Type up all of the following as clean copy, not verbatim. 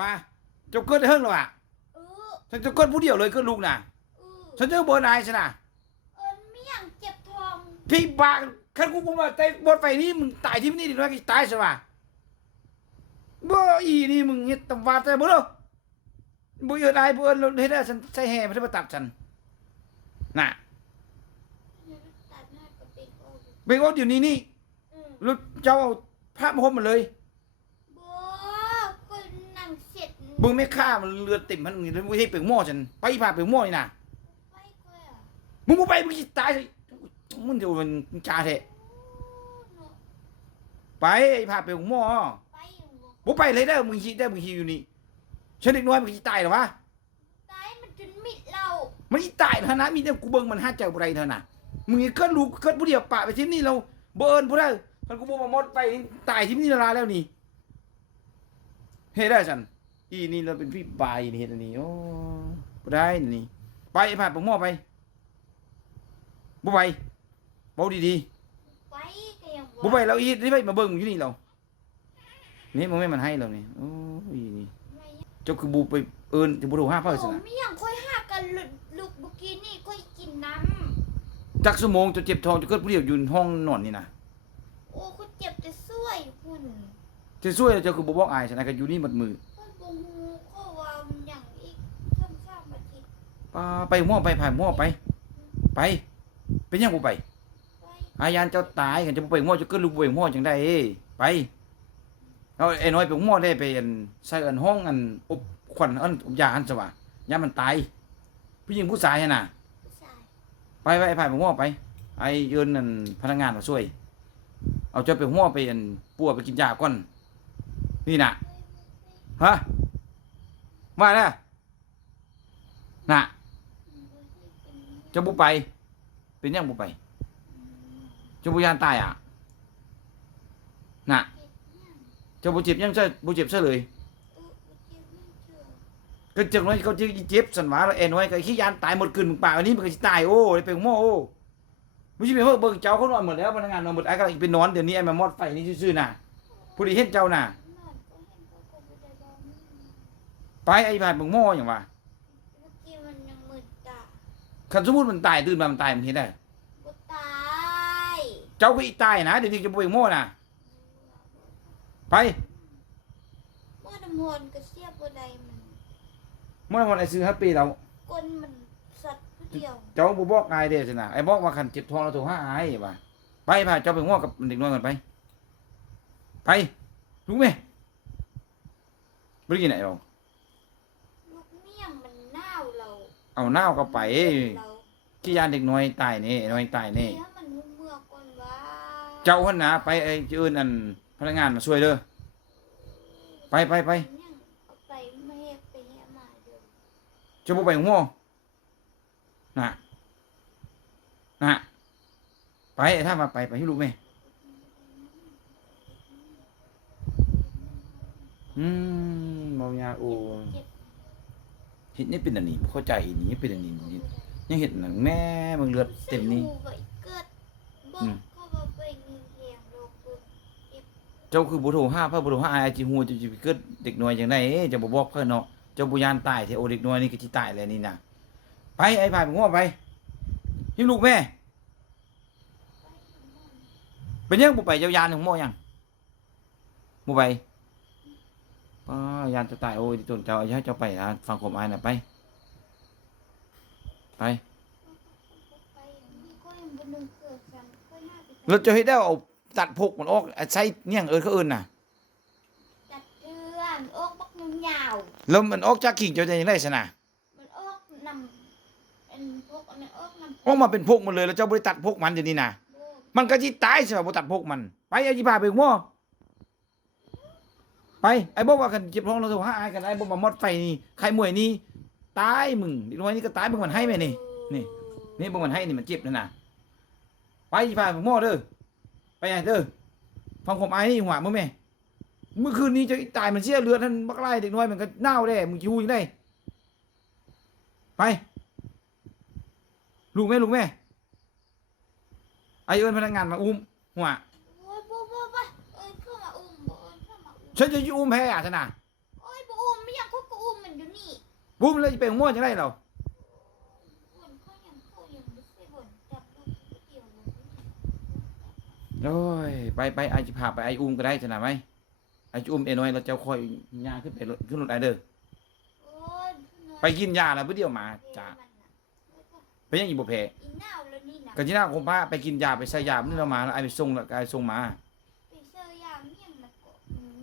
ป้าเจ้าเกิดเฮิงหรอวะเออฉันจะเกิดผู้เดียวเลยเกิดลูกน่ะเออฉันจะเบอร์นายฉันน่ะไม่อยากเจ็บท้อง พี่บ้าคันกูมาแต่บนไฟนี้มึงตายที่นี่ดิน้อยตายใช่ปะบ่อีนี่มึงเฮ็ดตำวาแต่บ่เด้อบ่เยอะได้บ่เฮ็ดได้ฉันใส่แห่มาตัดฉันน่ะตัดหน้ากับเป็นโอ้ เบงว่าเดี๋ยวนี้นี่แล้วเจ้าเอาพระมาห่มมาเลย บัวคนนั่งเสร็จ มึงไม่ฆ่ามันเลือดเต็มมันแล้วไม่ใช่เปลือกหม้อฉันไปพาเปลือกหม้อนี่น่ะ ไปก็อ่ะ มึงบ่ไปมึงสิตายสิมึงเดี๋ยวมันจ่าแท้ไปพาเปลือกหม้อ ไปอย่างบัว บ่ไปเลยเด้อมึงคิดได้มึงคิดอยู่นี่ฉันเด็กน้อยมึงสิตายเหรอวะ ตายมันจนมิดเรา มันสิตายเท่านั้นมีแต่กูเบิ่งมันหาเจ้าบ่ได้เท่านั้นมึงเกิดลูกเกิดผู้เดียวปะไปที่นี่เราบ่เอิ้นผู้ใดมันกูบ่มาหมดไปตายที่นี่ละลาแล้วนี่เฮ็ดได้ฉันอีนี่เราเป็นพี่บายนี่เฮ็ดอันนี้โอ้บ่ได้นี่ไปพาเปลือกหม้อไปบ่ไปเว้าดีๆ ไปก็ยังบัว บ่ไปเราอีนี่ไปมาเบิ่งอยู่นี่เรานี่มันไม่มันให้เรานี่โอ้ยนี่เจ้าคือบูไปเอิ้นจะบ่โทรหาเพิ่นซั่น ผม น่ะ ไม่อยากค่อยหากันลูกเมื่อกี้นี่ค่อยกินน้ จักชั่วโมงจะเจ็บท้องจะเกิดผู้เดียวอยู่ห้องนอนนี่นะ ำโอ้คุณเจ็บจะซวยคุณ จะช่วยเจ้าคือบ่บอกอายซั่นน่ะก็อยู่นี่หมดมือ ค่อยบ่ฮู้ข้อว่ามันอย่างอีกข้ามมาทิตย์ ป้าไปหม้อไปผ่านหม้อไป ไปเป็นหยังบ่ไป ไป อายานเจ้าตายกันจะบ่ไปหม้อจะเกิดลูกบ่ไปหม้อจังได๋ไปเอาไอ้น้อยไปหม้อได้ไปอันใส่อันห้องอันอบควันอันอบยาอันซะว่ายามมันตายผู้หญิงผู้ชายหั่นน่ะ ผู้ชาย ไปผ่านไปหัวไปไอ้เอินนั่นพนักงานมาช่วยเอาเจ้าไปหัวไปอันปัวไปกินยาก่อนนี่น่ะฮะมาแล้วน่ะเจ้าบุไปเป็นยังบุไปเจ้าบุยานตายอ่ะน่ะเจ้าบุเจ็บยังใช่บุเจ็บใช่เลยก็จังน้อยเขาจะเจ็บสันหวาแล้วเอ็นไว้ก็ขี้ยานตายหมดคืนมึงป่าอันนี้มันก็จะตายโอ้ยเป็นหม้อโอ้ไม่ใช่เป็นเพิ่งเบิ่งเจ้าเขานอนหมดแล้วพนักงานนอนหมดไอ้ก็อีกเป็นนอนเดี๋ยวนี้ไอ้มามอดไฟนี่ซื่อๆน่ะผู้ดีเห็นเจ้าน่ะไปไอ้ผ่านมึงหม้ออย่างว่า เมื่อกี้มันยังมึนตา คันสมมุติมันตายตื่นมามันตายมันเห็นได้ บ่ตาย เจ้าก็อีตายนะเดี๋ยวนี้จะไปหม้อน่ะไป เมื่อน้ำมนต์ก็เสียบ่ได้มัน เมื่อวันไอ้ซื้อฮัปปี้เรา ก้นมันสัตว์ผู้เดียว เจ้าบ่บอกอายเด้อสินะไอ้บอกว่าคันเจ็บท้องแล้วโทรหาอายว่าไปพาเจ้าไปหม้อกับเด็กน้อยกันไปไปรู้ไหมบ่ได้กินไหนเรา ลูกเมี่ยงมันน่าวเรา เอาหน้าวก็ไป เรา ขี้ยานเด็กน้อยตายนี่น้อยตายนี่ เดี๋ยวมันเมื่อก่อนว่า เจ้าหันนะไปไอ้เอิ้นอันพนักงานมาช่วยเด้อไปเนี่ยเอาไปไม่ให้ไปให้มาเดี๋ยว เจ้าบ่ไปหัวน่ะน่ะไปไอ้ถ้ามาไปให้ลูกแม่เมายาโอ เจ็บ เฮ็ดนี่เป็นอันนี้บ่เข้าใจนี่เป็นอันนี้ยังเฮ็ดหนังแม่มึงเลือดเต็มนี่ ใส่หูไว้เกิดบอกเขาว่าไปมีเฮียงโลกเบิ่งเจ็บ เจ้าคือบ่โทรหาเพิ่นบ่โทรหาอายจิฮู้จะไปเกิดเด็กน้อยจังได๋เจ้าบ่บอกเพิ่นเนาะเจ้าบ่ยานตายแท้โอเด็กน้อยนี่ก็สิตายแล้วนี่น่ะไปไอ้พาไปงัวไปหิ้วลูกแม่เป็นยังบ่ไปเจ้ายานของหม้อยังบ่ไปป้ายานจะตายโอ้ยต้นเจ้าอย่าให้เจ้าไปนะฟังผมอายน่ะไปไป ไปมีก็ยังบ่นึงเกิดกันค่อยหาไป แล้วเจ้าเฮ็ดได้เอาตัดพกมันออกใช้เนี่ยงเขาเอิ้นน่ะ จัดเดือนออกบักมันยาว แล้วมันออกจากกิ่งเจ้าจะยังได้ซะน่ะ มันออกนำเป็นพวกอันนั้นออกนำ ออกมาเป็นพกมันเลยแล้วเจ้าบ่ได้ตัดพกมันเดี๋ยวนี้น่ะ โบ มันก็สิตายสิว่าบ่ตัดพกมันไปเอาสิพาไปหม้อไปไอ้บอกว่าคันเจ็บท้องแล้วโทรหาอายกันไอ้บ่มามอดไฟนี่ใครมวยนี่ตายมึงเด็กน้อยนี่ก็ตายเบิ่งมันให้แม่นี่นี่นี่เบิ่งมันให้นี่มันเจ็บนั่นน่ะไปสิพาไปหม้อเด้อไปไอ้เด้อฟังผมอายนี่หัวมึงแม่เมื่อคืนนี้เจะตายมันเสียเลือดท่านบักไล่เด็กน้อยมันก็เน่าแด้มึงสิฮู้จังได๋ไปลูกแม่ไอ้เอิ้นพนักงานมาอุ้มหัว โอ้ยบ่เอ้ยเข้ามาอุ้มบ่เอ้ยเข้ามาอุ้ม ฉันจะอุ้มแพ้อ่ะท่านน่ะ โอ้ยบ่อุ้มไม่อย นี่ บุ้มเลยจะไปหงหม้อจะได้เรา บ่นเขายังไม่ใช่บ่นจับลูกเดียวเลย โอ้ยไปไอจะพาไปไออุ้มก็ได้จะหนาไหมไอจะอุ้มน้อยเราจะคอยย่างขึ้นไปขึ้นรถไอเด้อ โอ้ย ไปกินยาแล้วเพื่อเดียวมาจ้าไปยังอีบ่แพ้ อีน่าวแล้วนี่นะ ก็ที่หน้าคงพาไปกินยาไปใส่ยามื้อเรามาแล้วไอไปส่งแล้วไอส่งมา ไปเซอร์ยามเนี่ยมันก็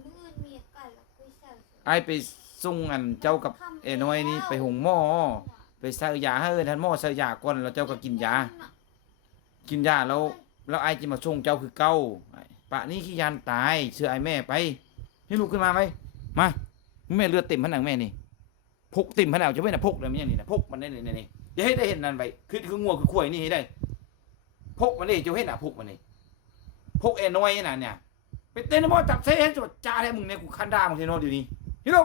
มื้อมีอาการแล้วไปเซอร์ ไอไปส่งอันเจ้ากับน้อยนี่ไปหงหม้อไปใส่ยาให้ท่านหม้อใส่ยาก่อนแล้วเจ้าก็กินยา กินยาแล้วไอจะมาส่งเจ้าคือเก้าปะนี่ขี้ยานตายเชื่อไอแม่ไปให้ลูกขึ้นมาไหมมาแม่เลือดเต็มผนังแม่นี่พกเต็มผนังจะไม่น่ะพกเลยมันอย่างนี้นะพกมันได้นี่จะให้ได้เห็นนั่นไปคืองัวคือข่วยนี่ให้ได้พกมันนี่จะให้น่ะพกมันนี่พกน้อยน่ะเนี่ยไปเต้นมอจับเส้นจดจ่าให้มึงเนี่ยกูคันด่ามึงทีโน่เดี๋ยวนี้ฮิโร่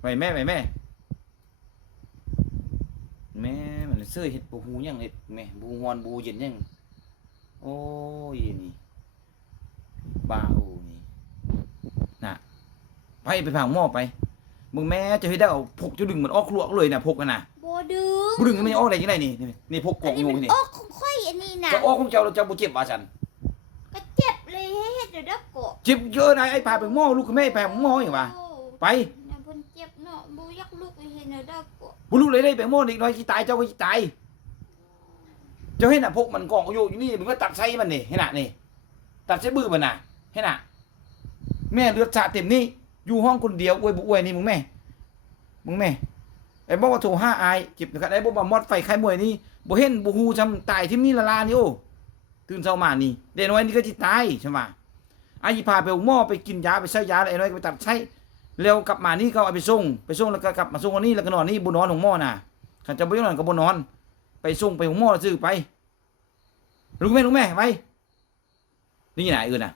ไปแม่แม่มันเสื้อเห็ดปูหูยังเห็ดแม่บูฮอนบูเย็นยังโอ้ยนี่บ้านี่น่ะไปผ่าหม้อไปมึงแม่จะให้ได้เอาพกจะดึงมันออกลวกเลยน่ะพกกันน่ะ บ่ดึง บูดึงมันออกได้ยังไงนี่พกกล่องอยู่ มัน นี่ ออกของค่อยอันนี้นะ จะออกของเจ้าเราจะบูเจ็บว่าฉัน ก็เจ็บเลยให้เฮ็ดเดี๋ยวดับกบ เจ็บเยอะนะไอ้ผ่าไปหม้อลูกแม่ผ่าหม้ออย่างวะไป น่ะเพิ่นเจ็บเนาะบ่อยากลุกไปเฮ็ดเดี๋ยวดับกบ บูลูกเลยได้ไปหม้ออีกน้อยที่ตายเจ้าก็ที่ตายเจ้าให้น่ะพกมันกล่องอยู่นี่มึงก็ตัดไส้มันนี่ให้น่ะนี่ตัดไส้บื้อมันน่ะให้น่ะแม่เลือดสาดเต็มนี่อยู่ห้องคนเดียวอวยบุอวยนี่มึงแม่ไอ้บอกว่าโทร5อายเก็บนะครับไอ้บอกว่ามอดไฟไข่มวยนี่บ่เห็นบ่ฮู้จำตายที่นี่ละลานี่โอ้ตื่นเช้ามานี่เด็กน้อยนี่ก็สิตายใช่ไหมอายิพาไปหม้อไปกินยาไปใช้ยาไอ้น้อยก็ไปตัดไส้แล้วกลับมานี่ก็เอาไปส่งแล้วก็กลับมาส่งอันนี้แล้วก็นอนนี่บ่นอนของหม้อน่ะคันจะบ่นอนก็บ่นอนไปส่งไปของหม้อซื้อไปรู้แม่ไปนี่ไหนอื่นน่ะ